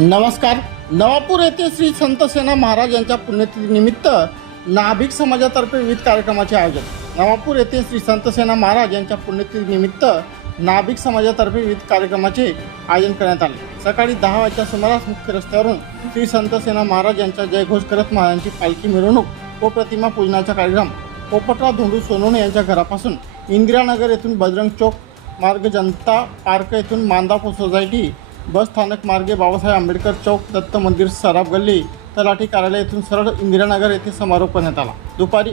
नमस्कार. नवापूर येथे श्री संत सेना महाराज यांच्या पुण्यतिथीनिमित्त नाभिक समाजातर्फे विविध कार्यक्रमाचे आयोजन. नवापूर येथे श्री संत सेना महाराज यांच्या पुण्यतिथीनिमित्त नाभिक समाजातर्फे विविध कार्यक्रमाचे आयोजन करण्यात आले. सकाळी दहा वाजच्या सुमारास मुख्य रस्त्यावरून श्री संत सेना महाराज यांचा जयघोष करत महाराजांची पालखी मिरवणूक व प्रतिमा पूजनाचा कार्यक्रम पोपटराव धोंडू सोनवणे यांच्या घरापासून इंदिरानगर येथून बजरंग चौक मार्ग जनता पार्क येथून मांदापूर सोसायटी बस स्थानक मार्गे बाबासाहेब आंबेडकर चौक दत्त मंदिर सराफ गल्ली तलाठी कार्यालय येथून सरळ इंदिरानगर येथे समारोप करण्यात आला. दुपारी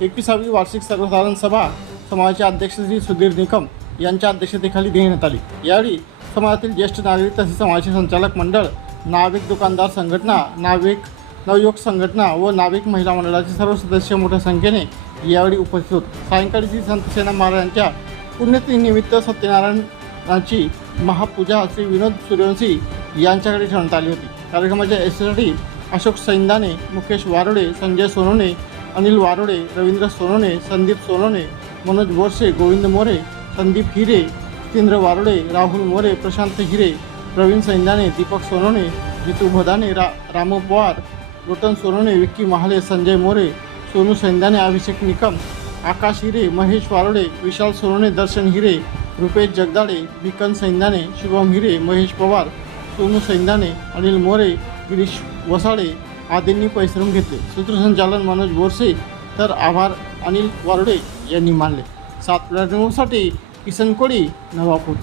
एकविसावी वार्षिक सर्वसाधारण सभा समाजाचे अध्यक्ष श्री सुधीर निकम यांच्या अध्यक्षतेखाली घेण्यात आली. यावेळी समाजातील ज्येष्ठ नागरिक तसेच समाजाचे संचालक मंडळ नाविक दुकानदार संघटना नाविक नवयुवक संघटना व नाविक महिला मंडळाचे सर्व सदस्य मोठ्या संख्येने यावेळी उपस्थित होते. सायंकाळी श्री संत सेना महाराजांच्या पुण्यतिनिमित्त सत्यनारायणाची महापूजा श्री विनोद सूर्यवंशी यांच्याकडे ठेवण्यात आली होती. कार्यक्रमाच्या यशासाठी अशोक सैंदाने मुकेश वारोडे संजय सोनवणे अनिल वारोडे रवींद्र सोनवणे संदीप सोनवणे मनोज बोरसे गोविंद मोरे संदीप हिरे जितेंद्र वारोडे राहुल मोरे प्रशांत हिरे प्रवीण सैंदाने दीपक सोनवणे जितू भदाने रा रामू पवार रोटन सोनवणे विक्की महाले संजय मोरे सोनू सैंदाने अभिषेक निकम आकाश हिरे महेश वारोडे विशाल सोनवणे दर्शन हिरे रुपेश जगदाळे बिकन सैंदाने शुभम हिरे महेश पवार सोनू सैंदाने अनिल मोरे गिरीश वसाळे आदींनी परिश्रम घेतले. सूत्रसंचालन मनोज बोरसे तर आभार अनिल वारडे यांनी मानले. सात प्लॅटफॉर्मसाठी किसन कोळी नवापूर.